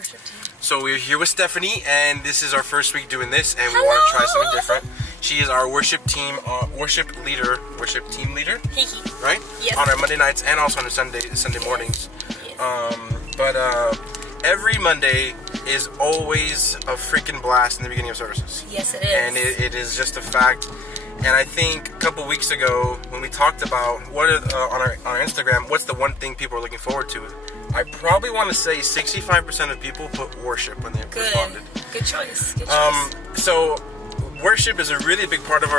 worship team. So we're here with Stephanie, and this is our first week doing this, and we want to try something different. She is our worship team leader, right? Yes. On our Monday nights and also on the Sunday mornings. Yes. But every Monday is always a freaking blast in the beginning of services. Yes, it is. And it is just a fact. And I think a couple weeks ago when we talked about what on our Instagram, what's the one thing people are looking forward to? I probably want to say 65% of people put worship when they responded. Good choice. Good choice. So worship is a really big part of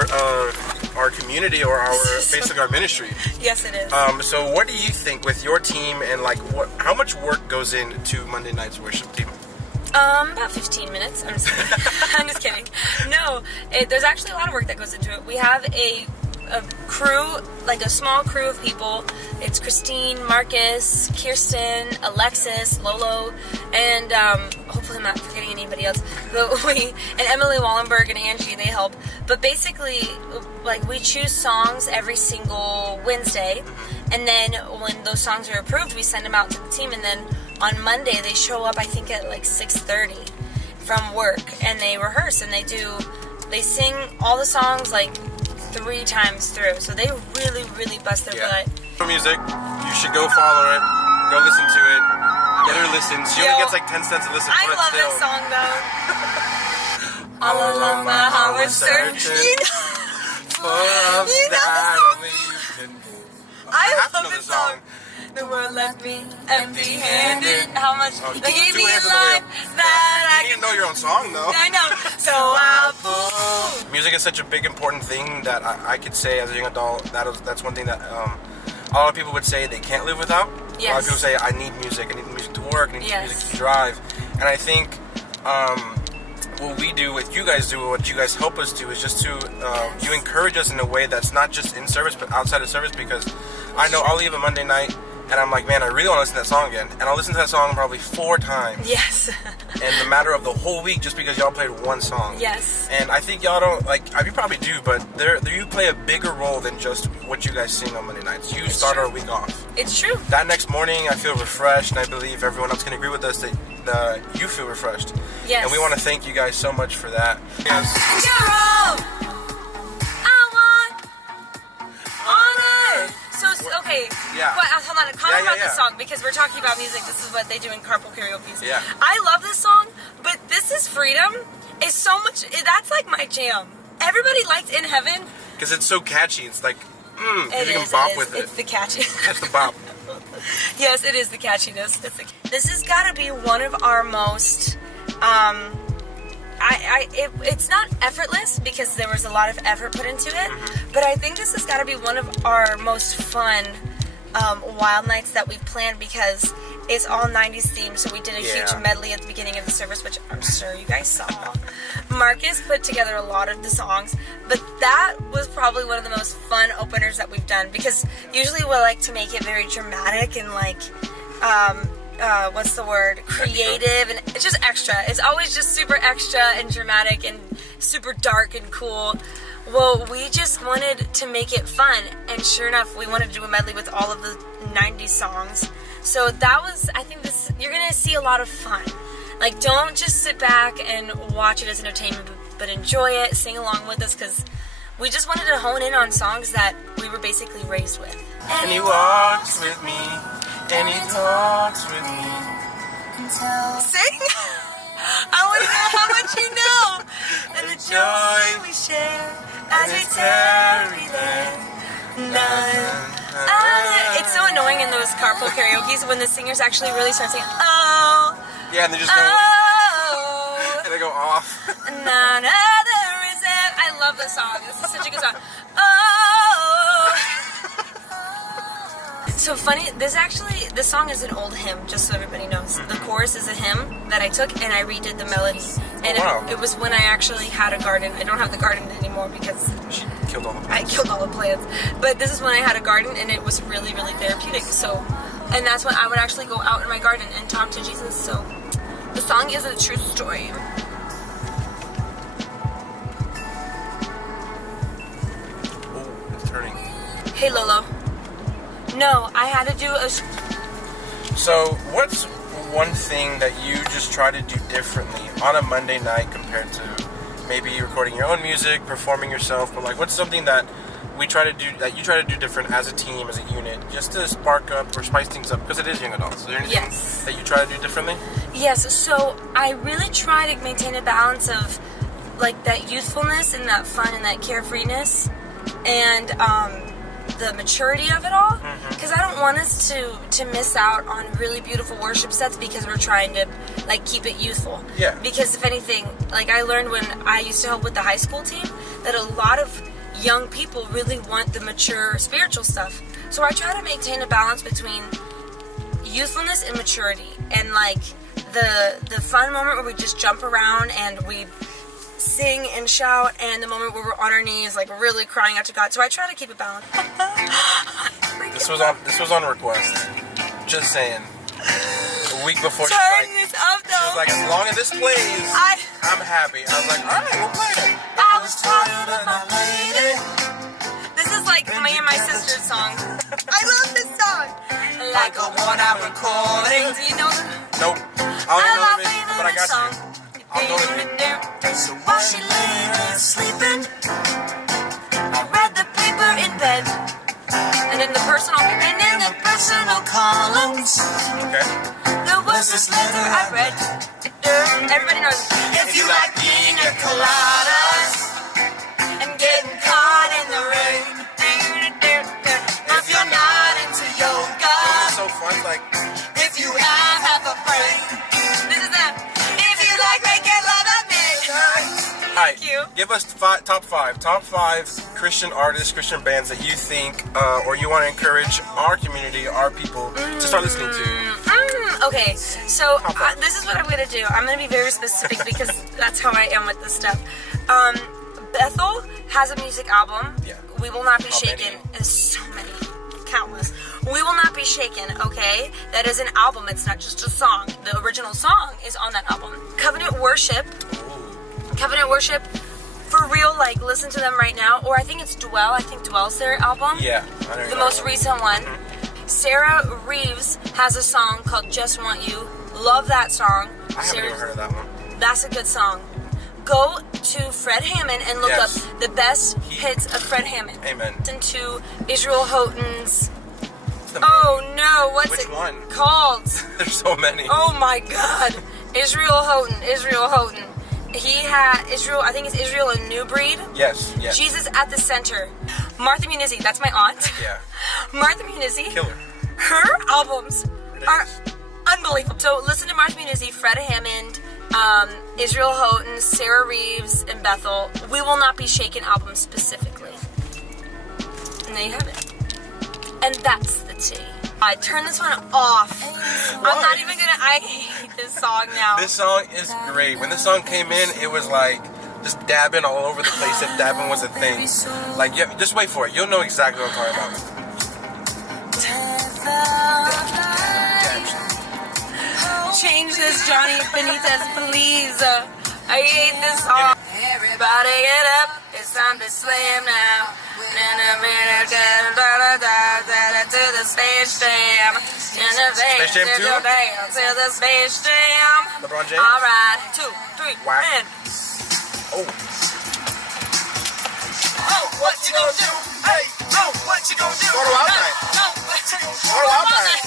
our community or our basically our ministry. Yes, it is. So what do you think with your team and like how much work goes into Monday night's worship team? About 15 minutes. I'm just kidding. I'm just kidding. No, there's actually a lot of work that goes into it. We have a crew, like a small crew of people. It's Christine, Marcus, Kirsten, Alexis, Lolo, and hopefully I'm not forgetting anybody else. But and Emily Wallenberg and Angie, they help. But basically, like we choose songs every single Wednesday, and then when those songs are approved, we send them out to the team, and then on Monday they show up I think at like 6:30 from work, and they rehearse and they sing all the songs like 3 times through, so they really bust their butt. For music, you should go follow it, go listen to it, get her listens. She only gets like 10 cents a listen. I love this song though. All along my heart was searching. You know the song. I love this song. The world left me empty-handed. How much they gave me a life that I didn't know your own song though. I know. So I'll pull. Music is such a big important thing that I could say as a young adult. That's one thing that a lot of people would say they can't live without. Yes. A lot of people say I need music. I need music to work. I need music to drive. And I think what we do, what you guys do, what you guys help us do is just to you encourage us in a way that's not just in service but outside of service, because I know I'll leave a Monday night and I'm like, man, I really want to listen to that song again. And I'll listen to that song probably 4 times. Yes. In the matter of the whole week, just because y'all played one song. Yes. And I think y'all don't, like, you probably do, but you play a bigger role than just what you guys sing on Monday nights. You start our week off. It's true. That next morning, I feel refreshed, and I believe everyone else can agree with us that you feel refreshed. Yes. And we want to thank you guys so much for that. Yes. Okay, yeah. Hold on, comment about this song, because we're talking about music. This is what they do in Carpool karaoke. Yeah. I love this song, but This Is Freedom is so much, that's like my jam. Everybody liked In Heaven. Because it's so catchy. It's like, you can it bop is. with it. It's the catchy. That's the bop. Yes, it is the catchiness. This has got to be one of our most, it's not effortless because there was a lot of effort put into it, but I think this has got to be one of our most fun wild nights that we've planned, because it's all 90s themed. So we did a huge medley at the beginning of the service, which I'm sure you guys saw. Marcus put together a lot of the songs, but that was probably one of the most fun openers that we've done, because usually we like to make it very dramatic and like what's the word? Creative, and it's just extra. It's always just super extra and dramatic and super dark and cool. Well, we just wanted to make it fun, and sure enough, we wanted to do a medley with all of the 90s songs. So that was, I think you're gonna see a lot of fun. Like, don't just sit back and watch it as entertainment, but enjoy it, sing along with us, because we just wanted to hone in on songs that we were basically raised with. And he walks with me. And he talks with me. Sing! I want to know how much you know. And the joy we share as we tarry there. It's so annoying in those carpool karaoke's when the singers actually really start singing, oh. Yeah, and they just go, oh. And they go off. None other is it. I love this song. This is such a good song. Oh. So funny, this song is an old hymn, just so everybody knows. The chorus is a hymn that I took and I redid the melody. And it was when I actually had a garden. I don't have the garden anymore because she killed all the plants. I killed all the plants. But this is when I had a garden, and it was really, really therapeutic. So, and that's when I would actually go out in my garden and talk to Jesus. So the song is a true story. Oh, it's turning. Hey, Lolo. No, I had to do a... So, one thing that you just try to do differently on a Monday night compared to maybe recording your own music, performing yourself, but like what's something that you try to do different as a team, as a unit, just to spark up or spice things up, because it is young adults. Is there anything that you try to do differently? Yes, so I really try to maintain a balance of like that youthfulness and that fun and that carefreeness and the maturity of it all, because I don't want us to miss out on really beautiful worship sets because we're trying to like keep it youthful. Yeah. Because if anything, like I learned when I used to help with the high school team, that a lot of young people really want the mature spiritual stuff. So I try to maintain a balance between youthfulness and maturity, and like the fun moment where we just jump around and we sing and shout, and the moment where we're on our knees like really crying out to God. So I try to keep it balanced. This was on request. Just saying. A week before this up though. She's like, as long as this plays, I'm happy. I was like, all right, we'll play it. I was tired of my lady. This is like me and my sister's song. I love this song. Like a worn-out recording. Do you know the? Nope. I don't know the name, but I got you. I'll know it. So while she lay there sleeping, I read the paper in bed. And in the personal columns, there was this letter I read. Everybody knows. If you like pina coladas and getting caught in the rain, if you're not into yoga, It's so fun, like if you have half a brain, this is that. If you like making love at midnight. Thank you. Give us top five Christian artists, Christian bands that you think or you want to encourage our community, our people to start listening to. Okay, so this is what I'm going to do. I'm going to be very specific because that's how I am with this stuff. Bethel has a music album. Yeah. We Will Not Be How Shaken. many? There's so many. Countless. We Will Not Be Shaken, okay? That is an album. It's not just a song. The original song is on that album. Covenant Worship. Covenant Worship, for real, like, listen to them right now. Or I think it's Dwell. I think Dwell's their album. Yeah. I know The most recent one. Sarah Reeves has a song called Just Want You. Love that song. I haven't even heard of that one. That's a good song. Go to Fred Hammond and look up the best hits of Fred Hammond. Amen. Listen to Israel Houghton's... Which What's it one? called? There's so many. Oh my God. Israel Houghton. He had Israel, I think it's Israel and New Breed. Yes. Jesus at the Center. Martha Munizzi, that's my aunt. Yeah. Martha Munizzi. Killer. Her albums are unbelievable. So listen to Martha Munizzi, Fred Hammond, Israel Houghton, Sarah Reeves, and Bethel. We Will Not Be Shaken album specifically. And there you have it. And that's the tea. I turn this one off. I'm not even gonna. I hate this song now. This song is great. When this song came in, it was like just dabbing all over the place. If dabbing was a thing, like just wait for it. You'll know exactly what I'm talking about. Change this, Johnny Benitez, please. I hate this song. Everybody get up. It's time to slam now. To the Space Jam. Space Jam 2? To the Space Jam. LeBron James? Alright, 2, 3, Whack. and. Oh, What you gonna do? Hey, what you gonna do? Go to Wild Night. Go to Wild Night.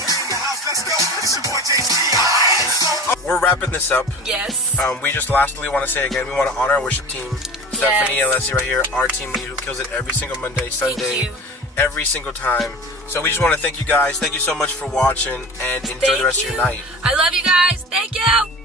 We're wrapping this up. Yes. We just lastly want to say again, we want to honor our worship team. Stephanie and Alessi right here, our team lead who kills it every single Monday, Sunday, every single time. So we just want to thank you guys. Thank you so much for watching and enjoy the rest of your night. I love you guys. Thank you.